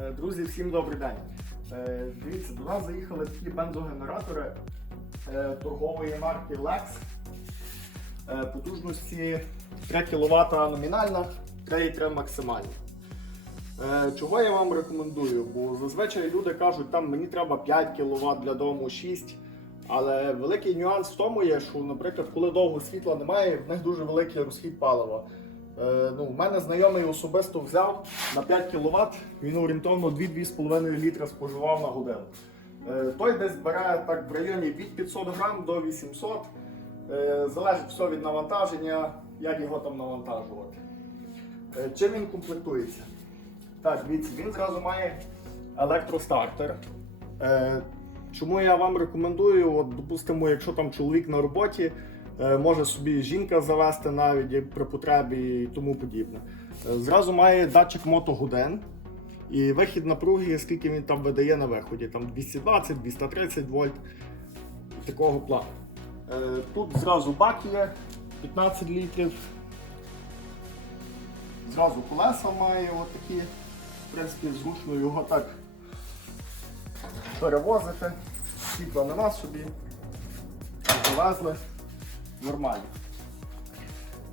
Е, Друзі, всім добрий день. Е, Дивіться, до нас заїхали такі бензогенератори е, торгової марки Lex. Потужності 3 кВт номінальна, 3,3 максимальна. Чого я вам рекомендую? Бо зазвичай люди кажуть, там мені треба 5 кВт для дому, 6. Але великий нюанс в тому є, що, наприклад, коли довго світла немає, в них дуже великий розхід палива. Е, ну, в мене знайомий особисто взяв на 5 кВт, він орієнтовно 2-2,5 літра споживав на годину. Е, той десь бере так в районі від 500 грам до 800. Е, залежить все від навантаження, як його там навантажувати. Е, чим він комплектується? Так, дивіться, він зразу має електростартер. Чому я вам рекомендую? От, допустимо, якщо там чоловік на роботі, може собі жінка завести навіть при потребі і тому подібне. Е, зразу має датчик мотогодин і вихід напруги, скільки він там видає на виході, там 220-230 вольт такого плану. Е, Тут зразу бак є 15 літрів. Зразу колеса має отакі. В принципі, зручно його так перевозити. Світла нема собі. Завезли. Нормально.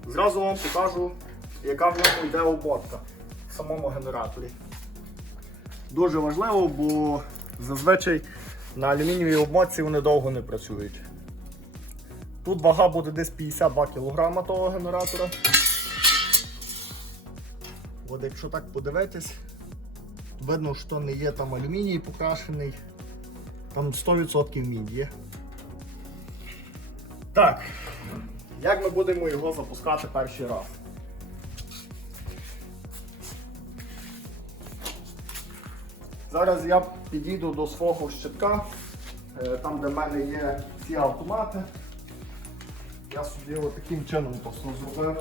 Зразу вам покажу, яка в ньому йде обмотка в самому генераторі. Дуже важливо, бо зазвичай на алюмінієвій обмотці вони довго не працюють. Тут вага буде десь 52 кг того генератора. От якщо так подивитись, видно, що не є там алюміній покрашений, там 100% мідь є. Так, як ми будемо його запускати перший раз? Зараз я підійду до свого щитка, е, там де в мене є ці автомати. Я собі от таким чином то все зробив.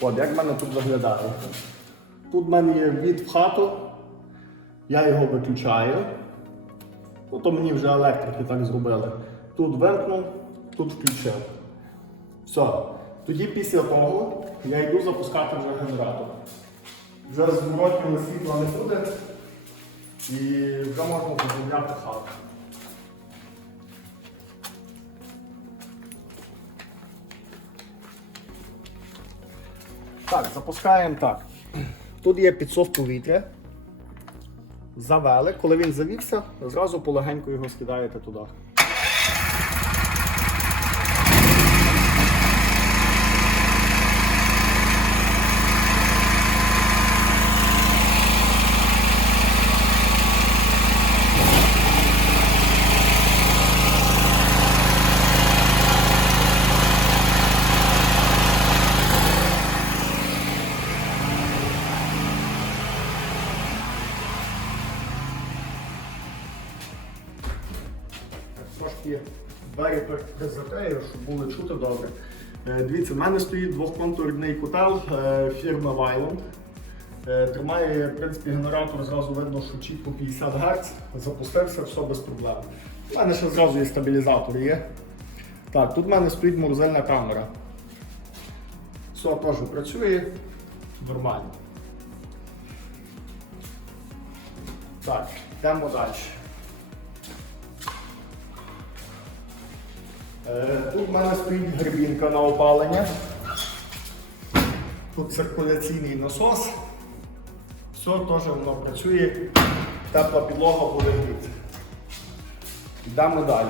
От, як в мене тут виглядає. Тут в мене є від в хату, я його виключаю. Ну, то мені вже електрики так зробили. Тут вимкнув, тут включив. Все. Тоді після того я йду запускати вже генератор. Вже зворотнього світла не буде і вже можна позбавляти хату. Так, запускаємо так. Тут є підсос повітря. Завели. Коли він завівся, зразу полегенько його скидаєте туди. Трошки двері призакрию, щоб були чути добре. Е, Дивіться, в мене стоїть двохконтурний котел е, фірми Вайланд. Е, Тримає, в принципі, генератор, зразу видно, що чітко 50 Гц. Запустився, все без проблем. У мене ще зразу і стабілізатор є. Так, тут в мене стоїть морозильна камера. Все теж працює нормально. Так, йдемо далі. Тут в мене стоїть грибінка на опалення. Тут циркуляційний насос. Все теж воно працює. Тепла підлога буде гріти. Йдемо далі.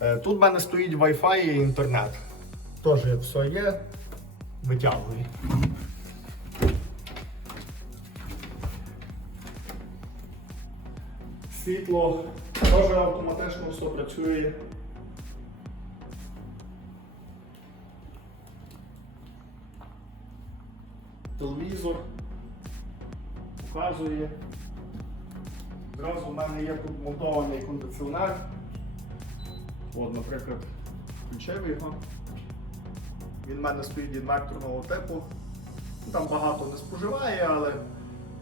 Е, Тут в мене стоїть Wi-Fi і інтернет. Теж все є. Витягую. Світло теж автоматично все працює. Телевізор показує. Зразу в мене є тут монтований кондиціонер. От, наприклад, включив його. Він в мене стоїть інверторного типу. Там багато не споживає, але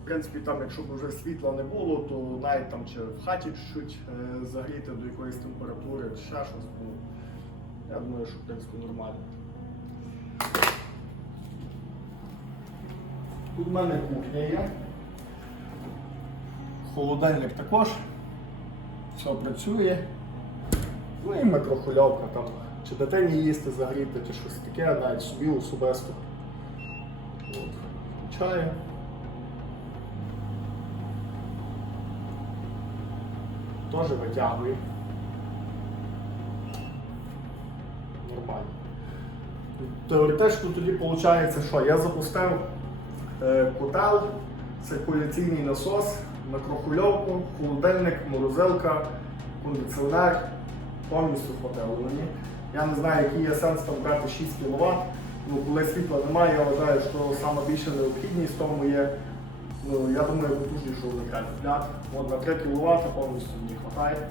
В принципі, там, якщо б вже світла не було, то навіть там чи в хаті чуть-чуть е, загріти до якоїсь температури, чи ще щось. Ну, я думаю, що в принципі нормально. Тут в мене кухня є. Холодильник також. Все працює. Ну і микрохвильовка там. Чи дитині їсти загріти, чи щось таке, навіть собі особисто. От. Включаю. Теж витягую. Нормально. Теоретично тоді виходить, що я запустив е, котел, циркуляційний насос, микрохвильовку, холодильник, морозилка, кондиціонер. Повністю хватило мені. Я не знаю, який є сенс там брати 6 кВт. Ну, коли світла немає, я вважаю, що саме більша необхідність в тому є. Ну, я думаю, треба купляти. От на 3 кВт повністю не вистачає.